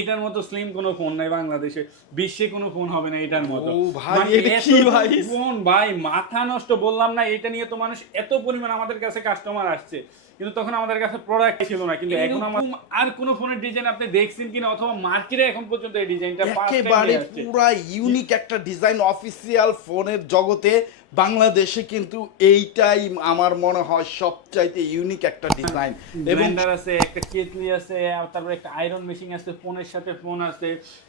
এটার মতো স্লিম কোনো ফোন নাই বাংলাদেশে বিশ্বে কোনো ফোন হবে না এটার মতো। ভাই, মানে ভাই? ফোন ভাই মাথা নষ্ট বললাম না এটা নিয়ে তো মানুষ এত পরিমাণ আমাদের কাছে কাস্টমার আসছে। কিন্তু তখন আমাদের কাছে প্রোডাক্ট ছিল না কিন্তু এখন আমার আর কোন ফোনের ডিজাইন আপনি দেখছেন কিনা অথবা মার্কেটে এখন পর্যন্ত এই ডিজাইনটা একেবারে পুরা ইউনিক একটা ডিজাইন অফিসিয়াল ফোনের জগতে বাংলাদেশে কিন্তু এইটাই আমার মনে হয় সবচাইতে ইউনিক একটা ডিজাইন এবং ব্লেন্ডার আছে একটা কেটলি আছে তারপরে একটা আয়রন মেশিন আছে ফোনের সাথে ফোন আছে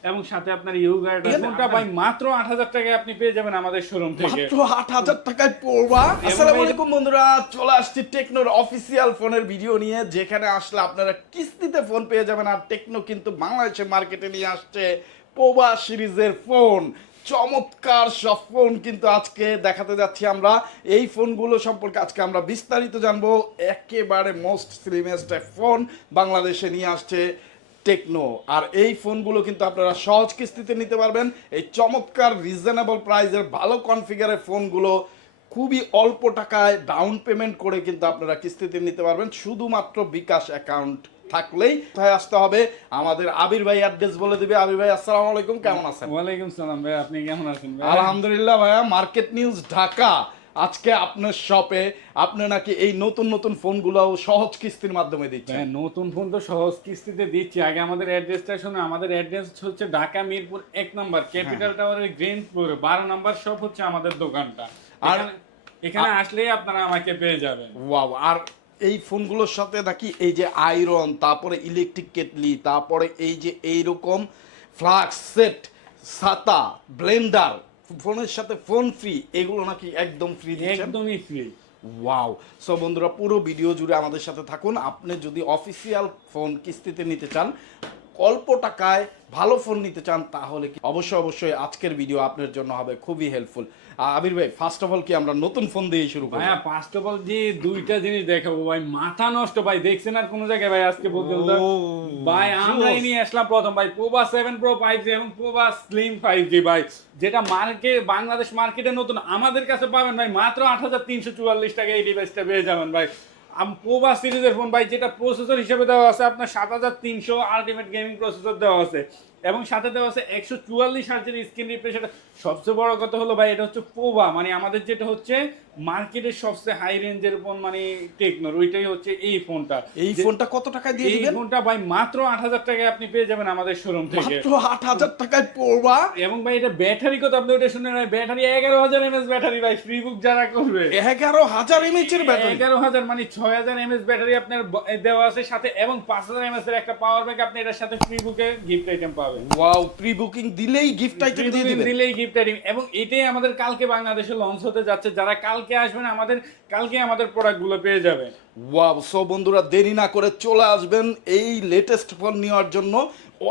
এবং সাথে আপনার ইউগার্ড আছে। ফোনটা ভাই মাত্র আট হাজার টাকায় আপনি পেয়ে যাবেন আমাদের শোরুম থেকে। মাত্র আট হাজার টাকায় পড়বা। আসসালামু আলাইকুম বন্ধুরা চলে আসছি টেকনোর অফিসিয়াল ফোনের ভিডিও নিয়ে যেখানে আসলে আপনারা কিস্তিতে ফোন পেয়ে যাবেন আর টেকনো কিন্তু বাংলাদেশে মার্কেটে নিয়ে আসছে পোবা সিরিজের ফোন চমৎকার সব ফোন কিন্তু আজকে দেখাতে যাচ্ছি আমরা। এই ফোনগুলো সম্পর্কে আজকে আমরা বিস্তারিত জানব। একেবারে মোস্ট স্লিমেস্ট ফোন বাংলাদেশে নিয়ে আসছে টেকনো আর এই ফোনগুলো কিন্তু আপনারা সহজ কিস্তিতে নিতে পারবেন। এই চমৎকার রিজনেবল প্রাইসের ভালো কনফিগারের ফোনগুলো খুবই অল্প টাকায় ডাউন পেমেন্ট করে কিন্তু আপনারা কিস্তিতে নিতে পারবেন। শুধুমাত্র বিকাশ অ্যাকাউন্ট থাকলেই কোথায় আসতে হবে? আমাদের আবির ভাই অ্যাড্রেস বলে দিবে। আবির ভাই আসসালামু আলাইকুম কেমন আছেন? ওয়ালাইকুম সালাম ভাই আপনি কেমন আছেন আলহামদুলিল্লাহ ভাইয়া মার্কেট নিউজ ঢাকা। আজকে আপনার শপে আপনি নাকি এই নতুন নতুন ফোনগুলো সহজ কিস্তির মাধ্যমে দিচ্ছেন? হ্যাঁ, নতুন ফোন তো সহজ কিস্তিতে দিচ্ছি। আগে আমাদের অ্যাড্রেসটা শুনে আমাদের অ্যাড্রেস হচ্ছে ঢাকা মিরপুর এক নম্বর ক্যাপিটাল টাওয়ারের গ্রিন ফ্লোরে বারো নম্বর শপ হচ্ছে আমাদের দোকানটা। আর- এখানে- এখানে আসলেই আপনারা আমাকে পেয়ে যাবেন। ওয়াও আর এই ফোনগুলোর সাথে নাকি এই যে আয়রন তারপরে ইলেকট্রিক কেটলি তারপরে এই যে এইরকম ফ্লাক্স সেট ছাতা ব্লেন্ডার ফোনের সাথে ফোন ফ্রি এগুলো নাকি একদম ফ্রি একদমই ফ্রি ওয়াও সো বন্ধুরা পুরো ভিডিও জুড়ে আমাদের সাথে থাকুন। আপনি যদি অফিসিয়াল ফোন কিস্তিতে নিতে চান অল্প টাকায় ভালো ফোন নিতে চান তাহলে কি অবশ্যই অবশ্যই আজকের ভিডিও আপনার জন্য হবে খুবই হেল্পফুল আবির ভাই ফার্স্ট অফ অল কি আমরা নতুন ফোন দিয়ে শুরু করব ভাইয়া ফার্স্ট অফ অল যে দুইটা জিনিস দেখাবো ভাই মাথা নষ্ট ভাই দেখছেন আর কোন জায়গায় ভাই আজকে বলতে ভাই আমরাই জোস। নিয়ে আসলাম প্রথম ভাই Pova seven pro five G এবং পোবা স্লিম ফাইভ জি ভাই যেটা মার্কেট বাংলাদেশ মার্কেটে নতুন আমাদের কাছে পাবেন ভাই মাত্র আট হাজার তিনশো চুয়াল্লিশ টাকা এই ডিভাইসটা পেয়ে যাবেন ভাই। পোবা সিরিজের ফোন ভাই যেটা প্রসেসর হিসেবে দেওয়া আছে আপনার সাত হাজার তিনশো আলটিমেট গেমিং প্রসেসর দেওয়া আছে। এবং সাথে দেওয়া আছে একশো চুয়াল্লিশ হার্জের স্ক্রিন রিফ্রেশ সবচেয়ে বড় কথা হলো ভাই এটা হচ্ছে পোবা মানে আমাদের যেটা হচ্ছে মার্কেটের সবচেয়ে হাই রেঞ্জের ফোন মানে টেকনোর ওইটাই হচ্ছে এই ফোনটা এই ফোনটা কত টাকা দিয়ে এই ফোনটা ভাই মাত্র আট হাজার টাকায় আপনি পেয়ে যাবেন আমাদের শোরুম থেকে। মাত্র আট হাজার টাকায় পড়বা এবং ভাই এটা ব্যাটারি কত আপনি ওটা শুনে ভাই ব্যাটারি এগারো হাজার এমএস ব্যাটারি ভাই ফ্রি বুক যারা করবে। এগারো হাজার এমএচ এর ব্যাটারি? এগারো হাজার মানে ছয় হাজার এমএস ব্যাটারি আপনার দেওয়া আছে সাথে এবং পাঁচ হাজার এমএস এর একটা পাওয়ার ব্যাংক আপনি এটার সাথে ফ্রি বুকে গিফট আইটেম পাবেন। ওয়াও প্রি বুকিং দিলেই গিফট আইটেম দিয়ে দিবেন। দিলেই গিফট আইটেম এবং এটাই আমাদের কালকে বাংলাদেশে লঞ্চ হতে যাচ্ছে। যারা কালকে আসবেন আমাদের কালকে আমাদের প্রোডাক্টগুলো পেয়ে যাবেন। ওয়াও সো বন্ধুরা দেরি না করে চলে আসবেন এই লেটেস্ট ফোন নেওয়ার জন্য।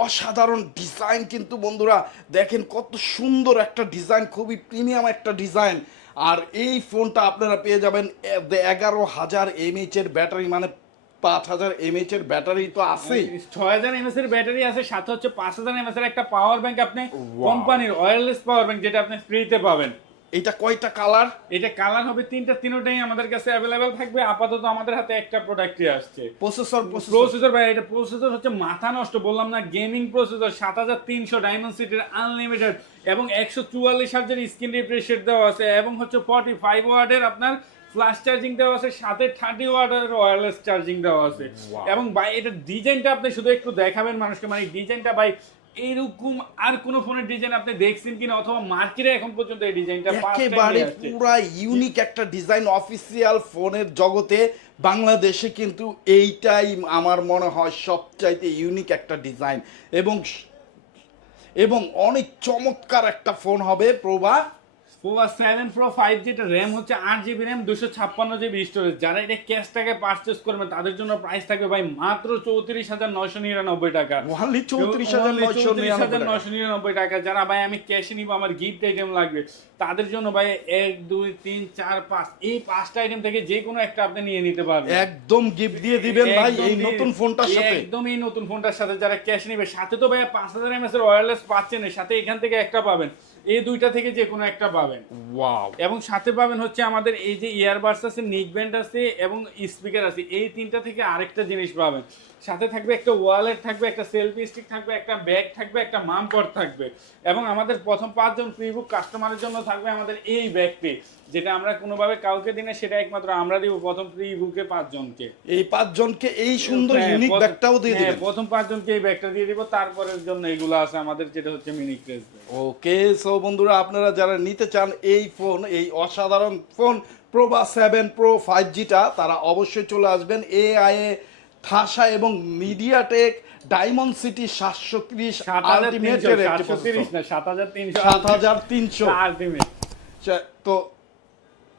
অসাধারণ ডিজাইন কিন্তু বন্ধুরা দেখেন কত সুন্দর একটা ডিজাইন খুবই প্রিমিয়াম একটা ডিজাইন আর এই ফোনটা আপনারা পেয়ে যাবেন এগারো হাজার এমএইচ এর ব্যাটারি মানে পাঁচ হাজার এমএইচ এর ব্যাটারি তো আছেই। ছয় হাজার এমএস এর ব্যাটারি আছে সাথে হচ্ছে পাঁচ হাজার এমএস এর একটা পাওয়ার ব্যাংক আপনি কোম্পানির ওয়্যারলেস পাওয়ার ব্যাংক যেটা আপনি ফ্রিতে পাবেন। এটা কয়টা কালার এটা কালার হবে তিনটা তিনটাই আমাদের কাছে অ্যাভেলেবেল থাকবে। আপাতত আমাদের হাতে একটা প্রোডাক্টই আসছে। প্রসেসর প্রসেসর ভাই এটা প্রসেসর হচ্ছে মাথা নষ্ট বললাম না গেমিং প্রসেসর সাত হাজার তিনশো ডায়মন্ড সিটির আনলিমিটেড এবং একশো চুয়াল্লিশ হাজার স্ক্রিন রিফ্রেশ দেওয়া আছে এবং হচ্ছে ফর্টি ফাইভ ওয়ার্ডের আপনার ফ্লাশ চার্জিং দেওয়া আছে সাথে থার্টি ওয়ার্ডের ওয়্যারলেস চার্জিং দেওয়া আছে। এবং ভাই এটা ডিজাইনটা আপনি শুধু একটু দেখাবেন মানুষকে মানে ডিজাইনটা ভাই এইরকম আর কোন ফোনের ডিজাইন আপনি দেখছেন কিনা অথবা মার্কেটে এখন পর্যন্ত এই ডিজাইনটা একেবারে পুরা ইউনিক একটা ডিজাইন অফিসিয়াল ফোনের জগতে বাংলাদেশে কিন্তু এইটাই আমার মনে হয় সবচাইতে ইউনিক একটা ডিজাইন এবং এবং অনেক চমৎকার একটা ফোন হবে Pova. Pova seven pro five যেটা র্যাম হচ্ছে আট জিবি র্যাম দুশো ছাপ্পান্ন জিবি স্টোরেজ যারা এটা ক্যাশ টাকা পারচেস করবে তাদের জন্য প্রাইস থাকবে ভাই মাত্র চৌত্রিশ হাজার নয়শো নিরানব্বই টাকা। চৌত্রিশ হাজার নয়শো নিরানব্বই টাকা। যারা ভাই আমি ক্যাশে নিবো আমার গিফট আইটেম লাগবে তাদের জন্য ভাই এক দুই তিন চার পাঁচ এই পাঁচটা আইটেম থেকে যে কোনো একটা আপনি নিয়ে নিতে পারবেন। একদম গিফট দিয়ে দিবেন ভাই এই নতুন ফোনটার সাথে। একদম এই নতুন ফোনটার সাথে যারা ক্যাশ নেবে সাথে তো ভাই পাঁচ হাজার এমএস এর ওয়্যারলেস পাচ্ছেন সাথে এখান থেকে একটা পাবেন। এই দুইটা থেকে যে কোনো একটা পাবেন। ওয়াও। এবং সাথে পাবেন হচ্ছে আমাদের এই যে ইয়ারবাডস আছে নিক ব্যান্ড আছে এবং স্পিকার আছে। এই তিনটা থেকে আরেকটা জিনিস পাবেন। সাথে থাকবে একটা ওয়ালেট থাকবে একটা সেলফি স্টিক থাকবে একটা ব্যাগ থাকবে একটা মামপট থাকবে। এবং আমাদের প্রথম পাঁচজন প্রিবুক কাস্টমারের জন্য থাকবে আমাদের এই ব্যাগটি যেটা আমরা কোনোভাবে কাউকে দিনে সেটা একমাত্র আমরা দিব প্রথম প্রি বুকে পাঁচজনকে। এই পাঁচজনকে এই সুন্দর হ্যাঁ, ইউনিক ব্যাগটাও দিয়ে হ্যাঁ, দিবেন। প্রথম পাঁচজনকে এই ব্যাগটা দিয়ে দিব তারপরের জন্য এগুলো আছে আমাদের যেটা হচ্ছে মিনি ক্রেজ ওকে সো বন্ধুরা আপনারা যারা নিতে চান এই ফোন এই অসাধারণ ফোন প্রোবা সেভেন প্রো ফাইভ জিটা তারা অবশ্যই চলে আসবেন। এ আই এ থাসা এবং মিডিয়াটেক ডায়মন্ড সিটি সাতশো ত্রিশ না সাত হাজার তিনশো। সাত হাজার তিনশো আলটিমেট তো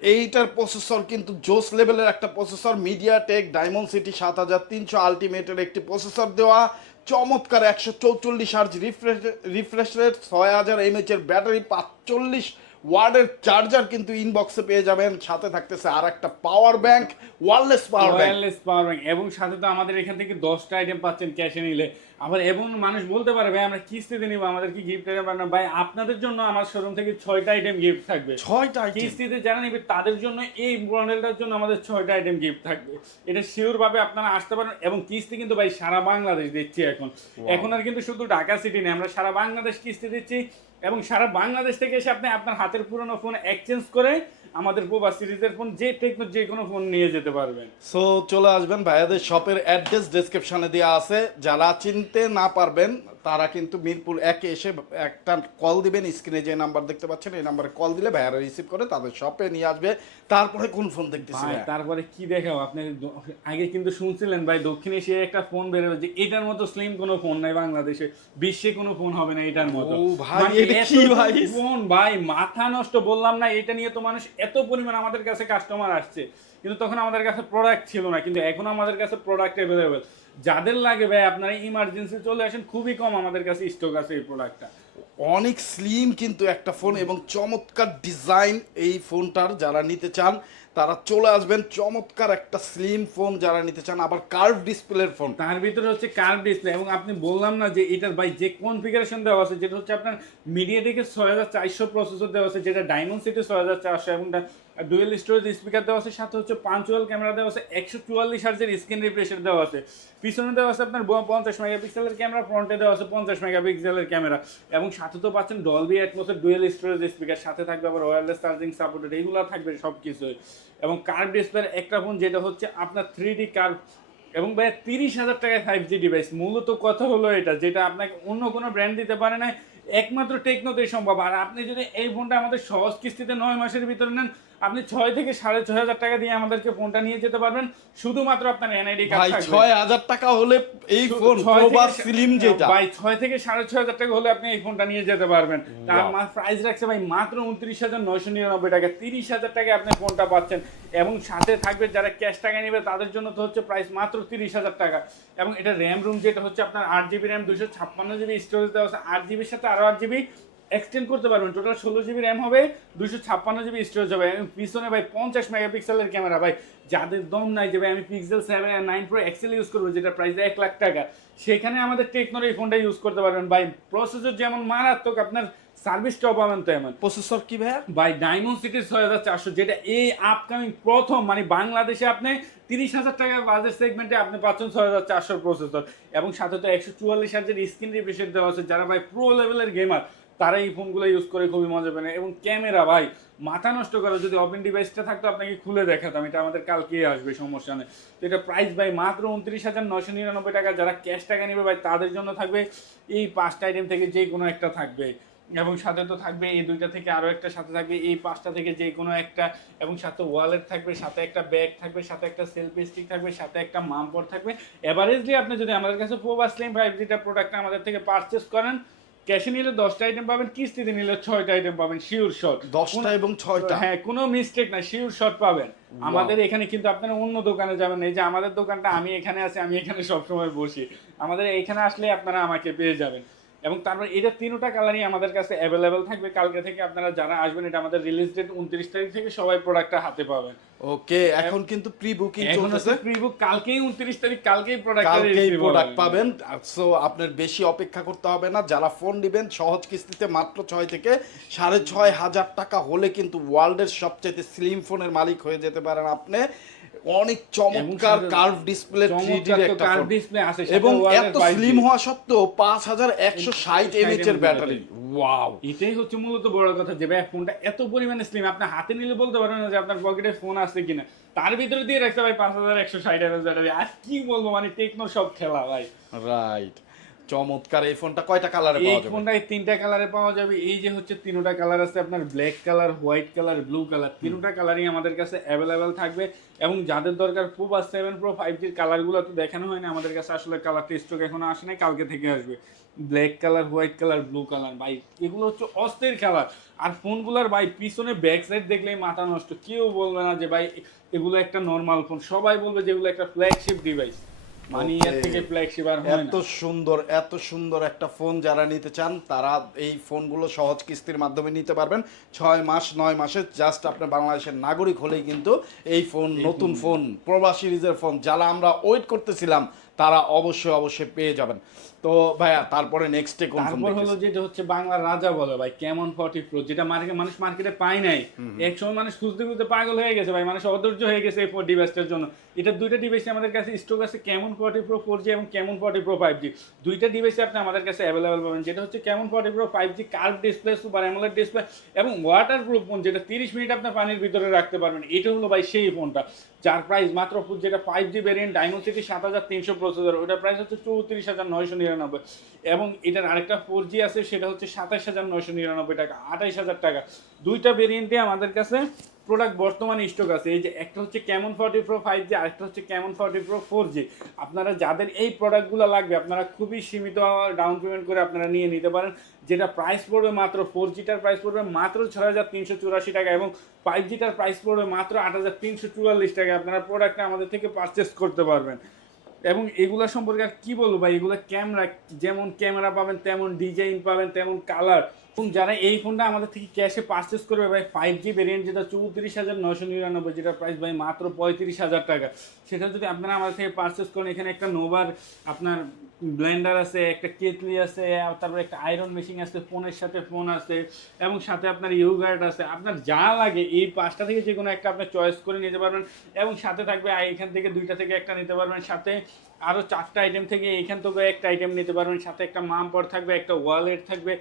এইটার প্রসেসর কিন্তু জোস লেভেলের একটা processor MediaTek diamond city সাত হাজার তিনশো আলটিমেটের একটি প্রসেসর দেওয়া। চমৎকার, একশো চৌচল্লিশ আর্জ রিফ্রেশ রিফ্রেশ রেট ছয় হাজার এমএচ এর ব্যাটারি পাঁচচল্লিশ ওয়ার্ডের চার্জার কিন্তু ইনবক্সে পেয়ে যাবেন সাথে থাকতেছে আর একটা power bank wireless power bank wireless power bank এবং সাথে তো আমাদের এখান থেকে দশটা আইটেম পাচ্ছেন ক্যাশে নিলে। আবার এবং মানুষ বলতে পারে ভাই আমরা কিস্তিতে নিব আমাদের কি গিফট আইটেম পাবেন ভাই আপনাদের জন্য আমার শোরুম থেকে ছয়টা আইটেম গিফট থাকবে। ছয়টা। কিস্তিতে যারা নিবে তাদের জন্য এই মডেলটার জন্য আমাদের ছয়টা আইটেম গিফট থাকবে। এটা শিওর ভাবে আপনারা আসতে পারেন এবং কিস্তি কিন্তু ভাই সারা বাংলাদেশ দিচ্ছি এখন। এখন আর কিন্তু শুধু ঢাকা সিটি নেই আমরা সারা বাংলাদেশ কিস্তি দিচ্ছি। এবং সারা বাংলাদেশ থেকে এসে আপনি আপনার হাতের পুরনো ফোন এক্সচেঞ্জ করে আমাদের প্রবাস সিরিজের ফোন যে টেকনো যে কোনো ফোন নিয়ে যেতে পারবেন। সো চলে আসবেন ভাইয়াদের শপের অ্যাড্রেস ডেসক্রিপশনে দেওয়া আছে। যারা চিনতে না পারবেন তারা কিন্তু মিরপুর একে এসে একটা কল দিবেন স্ক্রিনে যে নাম্বার দেখতে পাচ্ছেন এই নাম্বারে কল দিলে ভাইয়ারা রিসিভ করে তাদের শপে নিয়ে আসবে। তারপরে কোন ফোন দেখতেছি তারপরে কি দেখাও আপনি আগে কিন্তু শুনছিলেন ভাই দক্ষিণ এশিয়ায় একটা ফোন বের হয়েছে এটার মতো স্লিম কোনো ফোন নাই বাংলাদেশে বিশ্বে কোনো ফোন হবে না এটার মতো। ও ভাই, মানে এটা কি ভাই? ফোন ভাই মাথা নষ্ট বললাম না এটা নিয়ে তো মানুষ এত পরিমাণ আমাদের কাছে কাস্টমার আসছে। কিন্তু তখন আমাদের কাছে প্রোডাক্ট ছিল না কিন্তু এখন আমাদের কাছে প্রোডাক্ট অ্যাভেলেবেল যাদের লাগে ভাই আপনারা ইমার্জেন্সি চলে আসেন খুবই কম আমাদের কাছে স্টক আছে এই প্রোডাক্টটা অনেক স্লিম কিন্তু একটা ফোন এবং চমৎকার ডিজাইন এই ফোনটার যারা নিতে চান তারা চলে আসবেন। চমৎকার একটা স্লিম ফোন যারা নিতে চান আবার কার্ভ ডিসপ্লের ফোন তার ভিতরে হচ্ছে কার্ভ ডিসপ্লে এবং আপনি বললাম না যে এটার ভাই যে কনফিগারেশন দেওয়া আছে যেটা হচ্ছে আপনার মিডিয়াটেকের ছয় হাজার চারশো প্রসেসর দেওয়া আছে যেটা ডায়মন্ড সিটি ছয় হাজার চারশো এবং ডুয়েল স্টোরেজ স্পিকার দেওয়া আছে, সাথে হচ্ছে পাঞ্চুয়াল ক্যামেরা দেওয়া আছে, একশো চুয়াল্লিশ হার্জের স্ক্রিন রিফ্রেশার দেওয়া আছে। পিছনে দেওয়া আছে আপনার পঞ্চাশ মেগাপিক্সেলের ক্যামেরা ফ্রন্টে দেওয়া আছে পঞ্চাশ মেগাপিক্সেলের ক্যামেরা এবং সাথে তো পাচ্ছেন ডলবি অ্যাটমোসের ডুয়েল স্টোরেজ স্পিকার সাথে থাকবে আবার ওয়্যারলেস চার্জিং সাপোর্টেড এগুলো থাকবে সব কিছুই এবং কার্ভ ডিসপ্লের একটা ফোন যেটা হচ্ছে আপনার থ্রি ডি কার্ভ এবং ভাই তিরিশ হাজার টাকায় ফাইভ জি ডিভাইস মূলত কথা হলো এটা, যেটা আপনাকে অন্য কোনো ব্র্যান্ড দিতে পারে না। একমাত্র টেকনোতেই সম্ভব। আর আপনি যদি এই ফোনটা আমাদের সহজ কিস্তিতে নয় মাসের ভিতরে নেন আপনি ছয় থেকে সাড়ে ছয় হাজার টাকা দিয়ে আমাদেরকে ফোনটা নিয়ে যেতে পারবেন। শুধুমাত্র আপনার এনআইডি কার্ড থাকবে। ছয় হাজার টাকা হলে এই ফোন প্রবাস স্লিম যেটা। ভাই ছয় থেকে সাড়ে ছয় হাজার টাকা হলে আপনি এই ফোনটা নিয়ে যেতে পারবেন। তার প্রাইস রাখছে ভাই মাত্র উনত্রিশ হাজার নয়শো নিরানব্বই টাকা। তিরিশ হাজার টাকা আপনি ফোনটা পাচ্ছেন। এবং সাথে থাকবে যারা ক্যাশ টাকা নেবে তাদের জন্য তো হচ্ছে প্রাইস মাত্র তিরিশ হাজার টাকা। এবং এটা র্যাম রুম যেটা হচ্ছে আপনার আট জিবি র্যাম দুশো ছাপ্পান্ন জিবি স্টোরেজ দেওয়া আছে। আট জিবির সাথে আরও আট জিবি এক্সটেন্ড করতে পারবেন। টোটাল ষোলো জিবি র্যাম হবে দুশো ছাপ্পান্ন জিবি স্টোরেজ হবে। এবং পিছনে ভাই পঞ্চাশ মেগাপিক্সেলের ক্যামেরা ভাই। যাদের দম নাই যে ভাই আমি Pixel seven nine pro XL use করব যেটা প্রাইস এক লাখ টাকা। সেখানে আমাদের টেকনোর এই ফোনটা ইউজ করতে পারবেন। ভাই প্রসেসর যেমন মারাত্মক আপনার সার্ভিসটাও পাবেন তো এমন প্রসেসর কি ভাইয়া? বাই ডায়মন্ড সিটি ছয় হাজার চারশো যেটা এই আপকামিং প্রথম মানে বাংলাদেশে আপনি তিরিশ হাজার টাকা বাজেট সেগমেন্টে আপনি পাচ্ছেন ছয় হাজার চারশোর প্রসেসর এবং সাথে তো একশো চুয়াল্লিশ হাজার স্ক্রিন রিফ্রেশার দেওয়া আছে। যারা ভাই প্রো লেভেলের গেমার তারা এই ফোনগুলো ইউজ করে খুবই মজা পাবে এবং ক্যামেরা, ভাই, মাথা নষ্ট করে, যদি ওপেন ডিভাইসটা থাকতো, আপনাকে খুলে দেখাতাম। এটা আমাদের কালকে আসবে, সমস্যা নেই। তো এটা প্রাইস ভাই, মাত্র উনত্রিশ হাজার নশো নিরানব্বই টাকা। যারা ক্যাশ টাকা নেবে, ভাই, তাদের জন্য থাকবে এই পাঁচটা আইটেম থেকে যে কোনো একটা থাকবে। এবং সাথে তো থাকবে এই দুইটা থেকে আরও একটা, সাথে থাকবে এই পাঁচটা থেকে যে কোনো একটা, এবং সাথে ওয়ালেট থাকবে, সাথে একটা ব্যাগ থাকবে, সাথে একটা সেলফি স্টিক থাকবে, সাথে একটা মামপট থাকবে। এভারেজলি আপনি যদি আমাদের কাছে প্রোবা স্লিম ফাইভ জিটা প্রোডাক্ট আমাদের থেকে পারচেস করেন ক্যাশে নিলে দশটা আইটেম পাবেন কিস্তিতে নিলে ছয়টা আইটেম পাবেন শিওর শট দশটা এবং ছয়টা? হ্যাঁ কোনো মিস্টেক না শিওর শট পাবেন। আমাদের এখানে কিন্তু আপনারা অন্য দোকানে যাবেন এই যে আমাদের দোকানটা আমি এখানে আছি আমি এখানে সবসময় বসি। আমাদের এখানে আসলে আপনারা আমাকে পেয়ে যাবেন। এবং তারপর এটা তিনটা কালারই আমাদের কাছে অ্যাভেলেবেল থাকবে। কালকে থেকে আপনারা যারা আসবেন এটা আমাদের রিলিজ ডেট উনত্রিশ তারিখ থেকে সবাই প্রোডাক্টটা হাতে পাবেন। ওকে এখন কিন্তু প্রি বুকিং এখন চলতেছে। হচ্ছে প্রি-বুক কালকেই উনত্রিশ তারিখ কালকেই প্রোডাক্ট কালকেই প্রোডাক্ট পাবেন। সো আপনার বেশি অপেক্ষা করতে হবে না। যারা ফোন নেবেন সহজ কিস্তিতে মাত্র ছয় থেকে সাড়ে ছয় হাজার টাকা হলে কিন্তু ওয়ার্ল্ডের সবচেয়ে স্লিম ফোনের মালিক হয়ে যেতে পারেন আপনি। অনেক চমৎকার কার্ভ ডিসপ্লে একটা কার্ভ ডিসপ্লে আছে এবং এত স্লিম হওয়া সত্ত্বেও এর ব্যাটারি ওয়াও এটাই হচ্ছে মূলত বড় কথা যে ভাই ফোনটা এত পরিমাণে স্লিম আপনি হাতে নিলে বলতে পারেন না যে আপনার পকেটে ফোন আছে কিনা। তার ভিতরে দিয়ে রাখছে ভাই পাঁচ হাজার একশো ষাট এমএস ব্যাটারি আর কি বলব মানে টেকনো সব খেলা ভাই। রাইট চমৎকার এই ফোনটা কয়টা কালারে এই পাওয়া যাবে? ফোনটায় তিনটা কালারে পাওয়া যাবে। এই যে হচ্ছে তিনটা কালার আছে আপনার black colour white colour blue colour তিনটা কালারই আমাদের কাছে অ্যাভেলেবেল থাকবে। এবং যাদের দরকার প্রো বা সেভেন প্রো ফাইভ জির কালারগুলো তো দেখানো হয় না আমাদের কাছে আসলে কালার স্টক এখনও আসে নাই কালকে থেকে আসবে। Black colour white colour blue colour ভাই এগুলো হচ্ছে অস্থির কালার আর ফোনগুলোর ভাই পিছনে ব্যাক সাইড দেখলেই মাথা নষ্ট। কেউ বলবে না যে ভাই এগুলো একটা নর্মাল ফোন সবাই বলবে যে এগুলো একটা ফ্ল্যাগশিপ ডিভাইস মানে এর থেকে ফ্ল্যাগশিপ আর হয় এত সুন্দর এত সুন্দর একটা ফোন যারা নিতে চান তারা এই ফোনগুলো সহজ কিস্তির মাধ্যমে নিতে পারবেন। ছয় মাস নয় মাসে জাস্ট আপনার বাংলাদেশের নাগরিক হলেই কিন্তু এই ফোন নতুন ফোন প্রবাসী সিরিজের ফোন যারা আমরা ওয়েট করতেছিলাম তারা অবশ্যই অবশ্যই পেয়ে যাবেন। তো ভাইয়া তারপরে নেক্সটে কোন তারপর হলো যেটা হচ্ছে বাংলার রাজা বলে ভাই কেমন ফর্টি প্রো যেটা মার্কেটে মানুষ মার্কেটে পায় নাই। এক সময় মানুষ খুঁজতে খুঁজতে পাগল হয়ে গেছে ভাই মানুষ অধৈর্য হয়ে গেছে এই ডিভাইসটার জন্য। এটা দুইটা ডিভাইস আমাদের কাছে স্টক আছে কেমন ফর্টি প্রো ফোর জি এবং কেমন ফর্টি প্রো ফাইভ জি দুইটা ডিভাইসে আপনি আমাদের কাছে অ্যাভেলেবেল পাবেন যেটা হচ্ছে Camon forty pro five G curve display super AMOLED display এবং ওয়াটার প্রুফ ফোন যেটা তিরিশ মিনিট আপনার পানির ভিতরে রাখতে পারবেন। এটা হলো ভাই সেই ফোনটা যার প্রাইস মাত্র যেটা five G variant diamond city সাত হাজার তিনশো প্রসেসর ওটার প্রাইস হচ্ছে চৌত্রিশ হাজার নয়শো নিরানব্বই। এবং এটার আরেকটা ফোর জি আছে, সেটা হচ্ছে সাতাশ হাজার নয়শো নিরানব্বই টাকা, আঠাইশ হাজার টাকা। দুইটা ভেরিয়েন্টে আমাদের কাছে প্রোডাক্ট বর্তমানে স্টক আছে। এই যে একটা হচ্ছে Camon forty pro five G আরেকটা হচ্ছে Camon forty pro four G আপনারা যাদের এই প্রোডাক্টগুলো লাগবে, আপনারা খুবই সীমিত ডাউন পেমেন্ট করে আপনারা নিয়ে নিতে পারেন, যেটা প্রাইস পড়বে মাত্র ফোর জিটার প্রাইস পড়বে মাত্র ছয় হাজার তিনশো চুরাশি টাকা এবং ফাইভ জিটার প্রাইস পড়বে মাত্র আট হাজার তিনশো চুয়াল্লিশ টাকা আপনারা প্রোডাক্টটা আমাদের থেকে পারচেস করতে পারবেন। এবং এগুলা সম্পর্কে আর কি বলব ভাই? এগুলো ক্যামেরা যেমন ক্যামেরা পাবেন, তেমন ডিজাইন পাবেন, তেমন কালার এবং যারা এই ফোনটা আমাদের থেকে ক্যাশে পারচেস করবে ভাই ফাইভ জি ভেরিয়েন্ট যেটা চৌত্রিশ হাজার নশো নিরানব্বই, যেটা প্রাইস ভাই মাত্র পঁয়ত্রিশ হাজার টাকা। সেটা যদি আপনারা আমাদের থেকে পারচেস করেন, এখানে একটা নোভার আপনার ব্লেন্ডার আছে, একটা কেটলি আছে তারপরে একটা আয়রন মেশিন আছে, ফোনের সাথে ফোন আছে, এবং সাথে আপনার ইউগার্ড আছে। আপনার যা লাগে, এই পাঁচটা থেকে যে কোনো একটা আপনার চয়েস করে নিতে পারবেন, এবং সাথে থাকবে এখান থেকে দুইটা থেকে একটা নিতে পারবেন, সাথে আরও চারটা আইটেম থেকে এইখান থেকে একটা আইটেম নিতে পারবেন, সাথে একটা মাম পর থাকবে, একটা ওয়ালেট থাকবে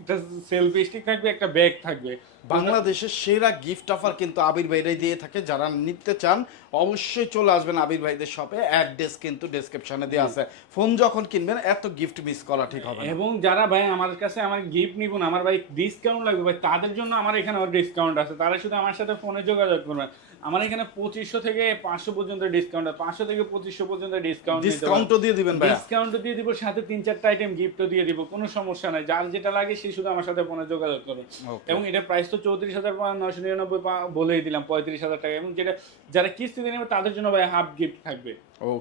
একটা সেলফি স্টিক থাকবে একটা ব্যাগ থাকবে। বাংলাদেশের সেরা গিফট অফার কিন্তু আবির ভাইরাই দিয়ে থাকে। যারা নিতে চান অবশ্যই চলে আসবেন আবির ভাইদের শপে অ্যাড্রেস কিন্তু ডেসক্রিপশনে দেওয়া আছে। ফোন যখন কিনবেন এত গিফট মিস করা ঠিক হবে এবং যারা ভাই আমার কাছে আমার গিফট নিব না আমার ভাই ডিসকাউন্ট লাগবে ভাই তাদের জন্য আমার এখানে ডিসকাউন্ট আছে। তারা শুধু আমার সাথে ফোনে যোগাযোগ করবেন আমার এখানে পঁচিশশো থেকে পাঁচশো পর্যন্ত ডিসকাউন্ট পাঁচশো থেকে পঁচিশশো পর্যন্ত ডিসকাউন্ট ডিসকাউন্টও দিয়ে দিবেন ভাইয়া। ডিসকাউন্ট দিয়ে দিব সাথে তিন চারটা আইটেম গিফটও দিয়ে দিব কোনো সমস্যা নাই। যার যেটা লাগে সে শুধু আমার সাথে ফোনে যোগাযোগ করবে। এবং এটা প্রাইস তো চৌত্রিশ হাজার নয়শো নিরানব্বই বলেই দিলাম পঁয়ত্রিশ হাজার টাকা। এবং যেটা যারা কিস্তিতে নেবে তাদের জন্য ভাই হাফ গিফট থাকবে।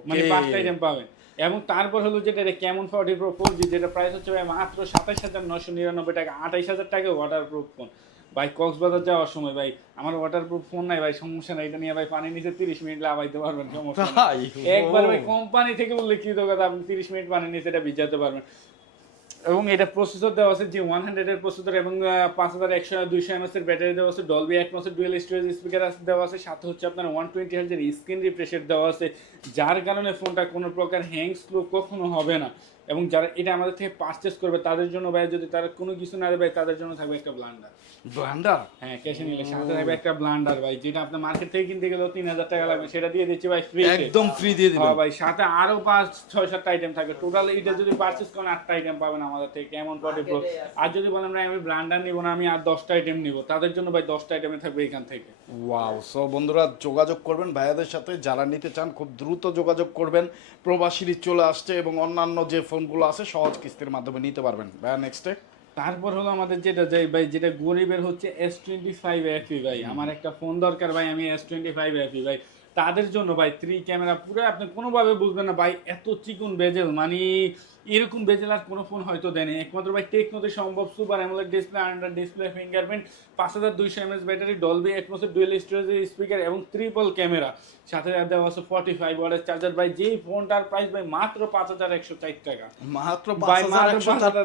মানে পাঁচটা আইটেম পাবেন। এবং তারপর হলো যেটা এটা কেমন ফর্টি প্রো ফোর জি যেটা প্রাইস হচ্ছে ভাই মাত্র সাতাশ হাজার নশো নিরানব্বই টাকা আঠাইশ হাজার টাকা ওয়াটার প্রুফ ফোন ভাই কক্সবাজার যাওয়ার সময় ভাই আমার ওয়াটার প্রুফ ফোন নাই ভাই সমস্যা নাই এটা নিয়ে ভাই পানি নিচে তিরিশ মিনিট লাগাইতে পারবেন সমস্যা নাই। একবার ভাই কোম্পানি থেকে উল্লেখিত কথা আপনি তিরিশ মিনিট পানি নিচে এটা ভিজাতে পারবেন। এবং এটা প্রসেসর দেওয়া আছে যে ওয়ান হান্ড্রেড এর প্রসেসর এবং পাঁচ হাজার একশো দুইশো এমএস এর ব্যাটারি দেওয়া আছে ডলবি এক মাসের ডুয়েল স্টোরেজ স্পিকার দেওয়া আছে সাথে হচ্ছে আপনার ওয়ান টোয়েন্টি হাজার স্ক্রিন রিফ্রেশের দেওয়া আছে যার কারণে ফোনটা কোনো প্রকার হ্যাং স্লো কখনো হবে না। এবং যারা এটা আমাদের থেকে পারচেস করবে তাদের জন্য ভাই যদি তারা কোনো কিছু না দেবে তাদের জন্য থাকবে একটা ব্লান্ডার ব্লান্ডার হ্যাঁ ক্যাশে নিলে সাথে থাকবে একটা ব্লান্ডার ভাই যেটা আপনার মার্কেট থেকে কিনতে গেলেও তিন হাজার টাকা লাগবে সেটা দিয়ে দিচ্ছি ভাই ফ্রি একদম ফ্রি দিয়ে দিবেন। হ্যাঁ ভাই সাথে আরও পাঁচ ছয় সাতটা আইটেম থাকে টোটাল এটা যদি পারচেস করেন আটটা আইটেম পাবেন আমাদের থেকে কেমন ফর্টি প্রো আর যদি বলেন ভাই আমি ব্র্যান্ডার নিব না আমি আর দশটা আইটেম নিব তাদের জন্য ভাই দশটা আইটেমে থাকবে এখান থেকে। ওয়াও সো বন্ধুরা যোগাযোগ করবেন ভাইয়াদের সাথে যারা নিতে চান খুব দ্রুত যোগাযোগ করবেন। প্রবাসীর চলে আসছে এবং অন্যান্য যে ফোনগুলো আছে সহজ কিস্তির মাধ্যমে নিতে পারবেন। ভাইয়া নেক্সটে তারপর হলো আমাদের যেটা যাই ভাই যেটা গরিবের হচ্ছে এস টোয়েন্টি ফাইভ এফি ভাই। আমার একটা ফোন দরকার ভাই আমি এস টোয়েন্টি ফাইভ এফি ভাই। তাদের জন্য ভাই থ্রি ক্যামেরা পুরো আপনি কোনোভাবে বুঝবেন না ভাই এত চিকুন বেজেল। মানে এরকম বেজেলার কোনো ফোন হয়তো দেয়নি একমাত্র ভাই টেকনোতে সম্ভব super AMOLED display under display fingerprint পাঁচ হাজার দুইশো এমএস ব্যাটারি ডলবি অ্যাটমোসের ডুয়েল স্টোরেজের স্পিকার এবং ট্রিপল ক্যামেরা সাথে দেওয়া আছে ফর্টি ফাইভ ওয়ার্ডের চার্জার ভাই যেই ফোনটার প্রাইস ভাই মাত্র পাঁচ হাজার একশো চার টাকা। মাত্র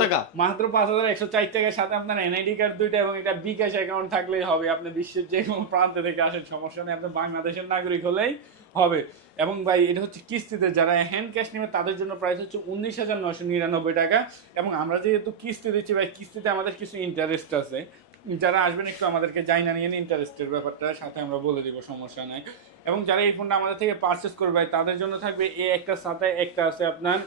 টাকা? মাত্র পাঁচ হাজার একশো চার টাকার সাথে আপনার এনআইডি কার্ড দুইটা এবং এটা বিকাশ অ্যাকাউন্ট থাকলেই হবে। আপনি বিশ্বের যে কোনো প্রান্ত থেকে আসেন সমস্যা নেই। আপনি বাংলাদেশের নাগরিক হলেই হবে। এবং ভাই, এটা হচ্ছে কিস্তিতে যারা হ্যান্ড ক্যাশ নেবে, তাদের জন্য প্রাইস হচ্ছে উনিশ হাজার নশো নিরানব্বই টাকা। এবং আমরা যেহেতু কিস্তি দিচ্ছি ভাই, কিস্তিতে আমাদের কিছু ইন্টারেস্ট আছে। যারা আসবেন একটু আমাদেরকে যাই না নিয়ে ইন্টারেস্টের ব্যাপারটা, সাথে আমরা বলে দিব, সমস্যা নাই। এবং যারা এই ফোনটা আমাদের থেকে পারচেস করবে তাদের জন্য থাকবে এ একটা, সাথে একটা আছে আপনার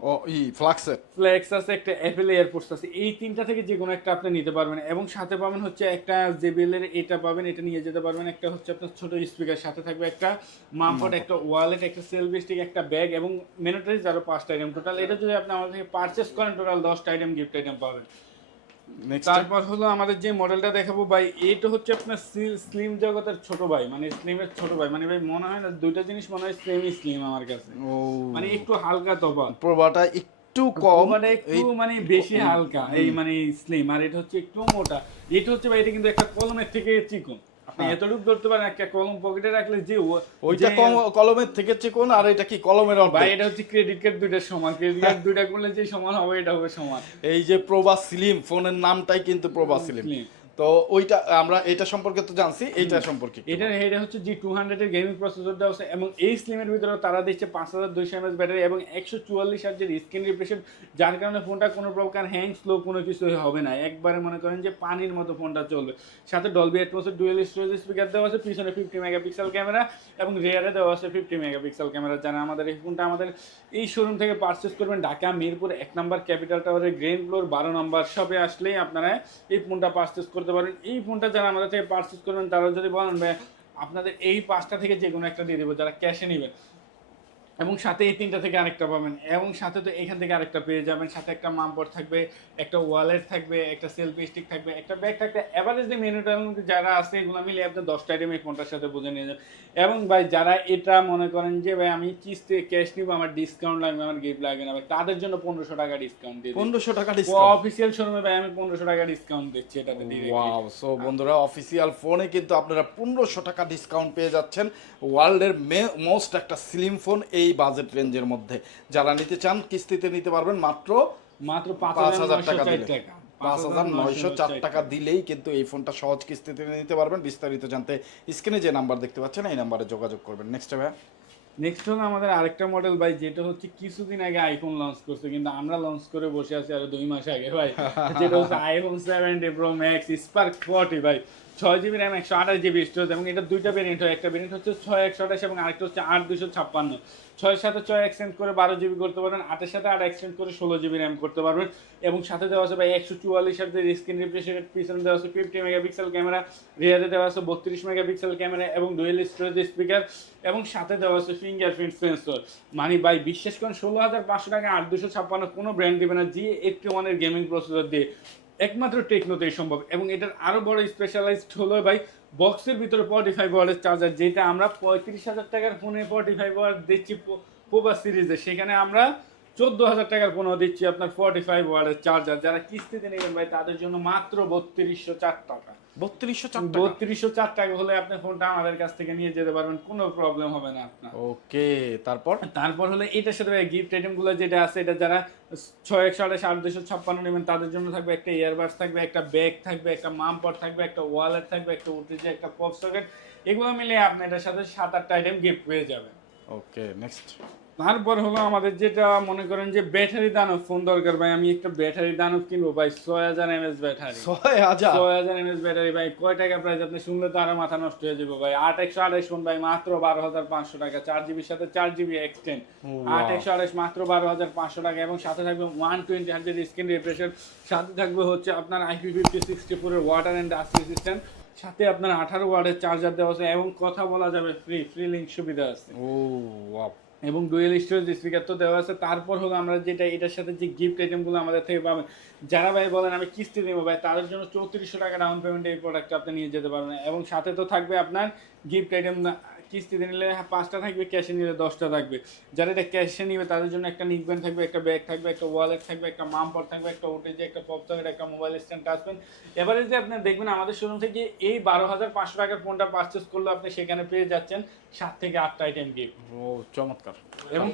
ও ই ফ্লাক্সের। ফ্লেক্স আছে একটা অ্যাপেল এয়ারপোর্টস আছে। এই তিনটা থেকে যে কোনো একটা আপনি নিতে পারবেন। এবং সাথে পাবেন হচ্ছে একটা জেবিএল এর এটা পাবেন এটা নিয়ে যেতে পারবেন। একটা হচ্ছে আপনার ছোট স্পিকার সাথে থাকবে একটা মামফট একটা ওয়ালেট একটা সেলফি স্টিক একটা ব্যাগ এবং মেনোটারিজ আরও পাঁচটা আইটেম টোটাল এটা যদি আপনি আমাদের থেকে পারচেস করেন টোটাল দশটা আইটেম গিফট আইটেম পাবেন। তারপর হলো আমাদের যে মডেলটা দেখাবো ভাই এটা হচ্ছে আপনার স্লিম জগতের ছোট ভাই মানে স্লিমের ছোট ভাই। মানে ভাই মনে হয় না দুইটা জিনিস মনে হয় সেমই স্লিম আমার কাছে। ও। মানে একটু হালকা তফাৎ। প্রবাটা একটু কম। মানে একটু মানে বেশি হালকা এই মানে স্লিম আর এটা হচ্ছে একটু মোটা। এটা হচ্ছে ভাই এটা কিন্তু একটা কলমের থেকে চিকন। আপনি হ্যাঁ। এতটুকু ধরতে পারেন একটা কলম পকেটে রাখলে যে ওইটা কলমের থেকে চিকন আর এটা কি কলমের ভাই এটা হচ্ছে ক্রেডিট কার্ড দুইটা সমান ক্রেডিট কার্ড দুইটা করলে যে সমান হবে এটা হবে সমান এই যে প্রভা স্লিম ফোনের নামটাই কিন্তু প্রভা স্লিম। তো ওইটা আমরা এটা সম্পর্কে তো জানছি এইটা সম্পর্কে এটা এটা হচ্ছে জি টু হান্ড্রেডের গেমিং প্রসেসর দেওয়া আছে এবং এই স্লিমের ভিতরে তারা দিচ্ছে পাঁচ হাজার দুইশো এমএস ব্যাটারি এবং একশো চুয়াল্লিশ হাজার স্ক্রিন রিফ্রেশন যার কারণে ফোনটা কোনো প্রকার হ্যাং স্লো কোনো কিছু হবে না। একবারে মনে করেন যে পানির মতো ফোনটা চলবে। সাথে ডলবি অ্যাটমোসের ডুয়েল স্টোরেজ স্পিকার দেওয়া আছে পিছনে ফিফটি মেগাপিক্সেল ক্যামেরা এবং রেয়ারে দেওয়া আছে ফিফটি মেগাপিক্সেল ক্যামেরা যারা আমাদের এই ফোনটা আমাদের এই শোরুম থেকে পারচেস করবেন ঢাকা মিরপুর এক নম্বর ক্যাপিটাল টাওয়ারের গ্রেন ফ্লোর বারো নম্বর শপে আসলেই আপনারা এই ফোনটা পারচেস করতে পারেন, এই ফোনটা যারা আমাদের থেকে পারচেস করবেন তারা যদি বলেন আপনাদের এই পাঁচটা থেকে যে কোনো একটা দিয়ে দেবো, যারা ক্যাশে নেবেন এবং সাথে এই তিনটা থেকে আরেকটা পাবেন। এবং সাথে তো এখান থেকে আরেকটা পেয়ে যাবেন। সাথে একটা মামপট থাকবে একটা ওয়ালেট থাকবে একটা সেলফি স্টিক থাকবে একটা ব্যাগ থাকবে। এভারেজ যে মেনুটার মধ্যে যারা আছে এগুলো মিলে আপনি দশটা আইটেম এই ফোনটার সাথে বুঝে নিয়ে যাবেন এবং ভাই যারা এটা মনে করেন যে ভাই আমি কিস্তি ক্যাশ নিবো আমার ডিসকাউন্ট লাগবে আমার গিফট লাগবে না ভাই তাদের জন্য পনেরোশো টাকা ডিসকাউন্ট দিয়ে পনেরোশো টাকা ডিসকাউন্ট অফিসিয়াল শোরুমে ভাই আমি পনেরোশো টাকা ডিসকাউন্ট দিচ্ছি এটাতে দিয়ে ওয়াও সো বন্ধুরা অফিসিয়াল ফোনে কিন্তু আপনারা পনেরোশো টাকা ডিসকাউন্ট পেয়ে যাচ্ছেন। ওয়ার্ল্ডের মোস্ট একটা স্লিম ফোন এই বাজেট রেঞ্জের মধ্যে। যারা নিতে চান কিস্তিতে নিতে পারবেন মাত্র মাত্র পাঁচ হাজার টাকা দিলে। পাঁচ হাজার নয়শো চার টাকা দিলেই কিন্তু এই ফোনটা সহজ কিস্তিতে নিতে পারবেন। বিস্তারিত জানতে স্ক্রিনে যে নাম্বার দেখতে পাচ্ছেন এই নাম্বারে যোগাযোগ করবেন। নেক্সট ভাই নেক্সট হলো আমাদের আরেকটা মডেল ভাই যেটা হচ্ছে কিছুদিন আগে আইফোন লঞ্চ করছে কিন্তু আমরা লঞ্চ করে বসে আছি আরও দুই মাস আগে ভাই। যেটা হচ্ছে iPhone seventy pro max Spark forty ভাই। ছয় জিবি র্যাম একশো আঠাশ জিবি স্টোরেজ এবং এটা দুইটা ভেরিয়েন্ট হয়। একটা ভেরিয়েন্ট হচ্ছে ছয় একশো আঠাশ এবং আরেকটা হচ্ছে আট দুশো ছাপ্পান্ন। ছয়ের সাথে ছয় এক্সচেঞ্জ করে বারো জিবি করতে পারবেন, আটের সাথে আট এক্সচেঞ্জ করে ষোলো জিবি র্যাম করতে পারবেন এবং সাথে দেওয়া আছে ভাই একশো চুয়াল্লিশ সাথে স্ক্রিন রিফ্রেশের পিছনে দেওয়া আছে ফিফটি মেগাপিক্সেল ক্যামেরা রিয়ারে দেওয়া আছে বত্রিশ মেগাপিক্সেল ক্যামেরা এবং ডুয়েল স্টোরেজ স্পিকার এবং সাথে দেওয়া আছে ফিঙ্গারপ্রিন্ট সেন্সর মানে ভাই বিশ্বাস করেন, ষোলো হাজার পাঁচশো টাকা, আট দুশো ছাপ্পান্ন কোনো ব্র্যান্ড দেবে না জি এইটটি ওয়ানের গেমিং প্রসেসর দিয়ে। একমাত্র টেকনোতেই সম্ভব এবং এটার আরও বড় স্পেশালাইজড হলো ভাই বক্সের ভিতরে ফর্টি ফাইভ ওয়ার্ডের চার্জার যেটা আমরা পঁয়ত্রিশ হাজার টাকার ফোনে ফর্টি ফাইভ ওয়ার্ড দিচ্ছি পোভার সিরিজে সেখানে আমরা চোদ্দ হাজার টাকার ফোনও দিচ্ছি আপনার ফর্টি ফাইভ ওয়ার্ডের চার্জার যারা কিস্তিতে নেবেন ভাই, তাদের জন্য মাত্র বত্রিশশো চার টাকা। বত্রিশশো চার টাকা। বত্রিশশো চার টাকা হলে আপনি ফোনটা আমাদের কাছ থেকে নিয়ে যেতে পারবেন কোনো প্রবলেম হবে না আপনার। ওকে তারপর? তারপর হলে এটার সাথে গিফট আইটেমগুলো যেটা আছে এটা যারা ছয় একশো আঠাশ আট দুশো ছাপ্পান্ন নেবেন তাদের জন্য থাকবে একটা ইয়ারবাডস থাকবে একটা ব্যাগ থাকবে একটা মামপট থাকবে একটা ওয়ালেট থাকবে একটা উঠেছে একটা পপ সকেট এগুলো মিলে আপনি এটার সাথে সাত আটটা আইটেম গিফট পেয়ে যাবেন ওকে নেক্সট তারপর হলো আমাদের যেটা মনে করেন যে ব্যাটারি দানব ফোন দরকার ভাই আমি একটা ব্যাটারি দানব কিনবো ভাই ছয় হাজার এমএস ব্যাটারি। ছয় হাজার? ছয় হাজার এমএস ব্যাটারি ভাই কয় টাকা প্রাইস আপনি শুনলে তো আরও মাথা নষ্ট হয়ে যাবে ভাই। আট একশো আঠাশ ফোন ভাই মাত্র বারো হাজার পাঁচশো টাকা। চার জিবির সাথে চার জিবি এক্সটেন্ড আট একশো আঠাশ মাত্র বারো হাজার পাঁচশো টাকা। এবং সাথে থাকবে ওয়ান টোয়েন্টি হান্ড্রেড স্ক্রিন রিফ্রেশন সাথে থাকবে হচ্ছে আপনার আইপি ফিফটি সিক্সটি ফোরের ওয়াটার অ্যান্ড ডাস্ট সিস্টেম সাথে আপনার আঠারো ওয়ার্ডের চার্জার দেওয়া আছে। এবং কথা বলা যাবে ফ্রি ফ্রি লিঙ্ক সুবিধা আছে। ও ওয়াও এবং ডুয়েল স্টোরেজ স্পিকার তো দেওয়া আছে, তারপর হলো আমরা যেটা, এটার সাথে যে গিফট আইটেমগুলো আমাদের থেকে পাবেন যারা ভাই বলেন, আমি কিস্তি নেব ভাই, তাদের জন্য চৌত্রিশশো টাকা ডাউন পেমেন্টে এই প্রোডাক্টটা আপনি নিয়ে যেতে পারবেন। এবং সাথে তো থাকবে আপনার গিফট আইটেম কিস্তিতে নিলে হ্যাঁ, পাঁচটা থাকবে ক্যাশে নিলে দশটা থাকবে। যারা এটা ক্যাশে নিবে তাদের জন্য একটা নিকব্যান্ড থাকবে একটা ব্যাগ থাকবে একটা ওয়ালেট থাকবে একটা মামপট থাকবে একটা ওটেজে একটা পপ থাকবে একটা মোবাইল স্ট্যান্ড টাচপেন এবারে যে আপনি দেখবেন আমাদের শোরুম থেকে এই বারো হাজার পাঁচশো টাকার ফোনটা পারচেস করলে আপনি সেখানে পেয়ে যাচ্ছেন সাত থেকে আটটা আইটেম গিফট ও চমৎকার। এবং?